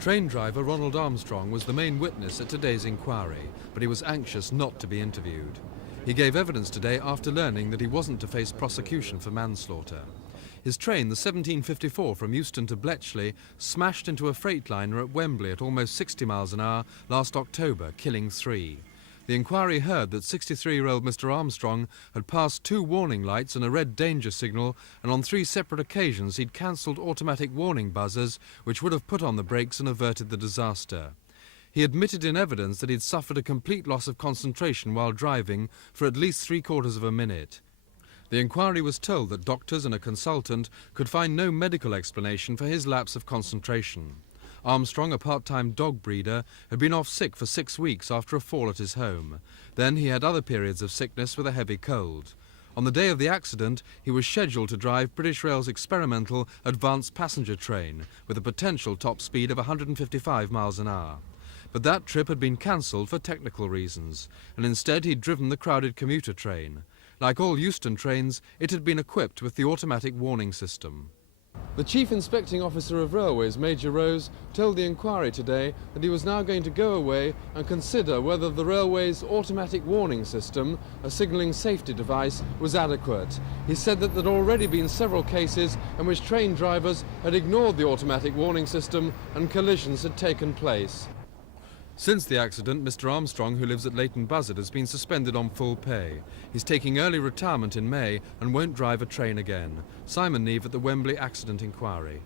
Train driver Ronald Armstrong was the main witness at today's inquiry, but he was anxious not to be interviewed. He gave evidence today after learning that he wasn't to face prosecution for manslaughter. His train, the 1754 from Euston to Bletchley, smashed into a freightliner at Wembley at almost 60 miles an hour last October, killing 3. The inquiry heard that 63-year-old Mr. Armstrong had passed 2 warning lights and a red danger signal, and on 3 separate occasions he'd cancelled automatic warning buzzers which would have put on the brakes and averted the disaster. He admitted in evidence that he'd suffered a complete loss of concentration while driving for at least 3/4 of a minute. The inquiry was told that doctors and a consultant could find no medical explanation for his lapse of concentration. Armstrong, a part-time dog breeder, had been off sick for 6 weeks after a fall at his home. Then he had other periods of sickness with a heavy cold. On the day of the accident, he was scheduled to drive British Rail's experimental advanced passenger train with a potential top speed of 155 miles an hour. But that trip had been cancelled for technical reasons, and instead he'd driven the crowded commuter train. Like all Euston trains, it had been equipped with the automatic warning system. The Chief Inspecting Officer of Railways, Major Rose, told the inquiry today that he was now going to go away and consider whether the railway's automatic warning system, a signalling safety device, was adequate. He said that there had already been several cases in which train drivers had ignored the automatic warning system and collisions had taken place. Since the accident, Mr. Armstrong, who lives at Leighton Buzzard, has been suspended on full pay. He's taking early retirement in May and won't drive a train again. Simon Neve at the Wembley Accident Inquiry.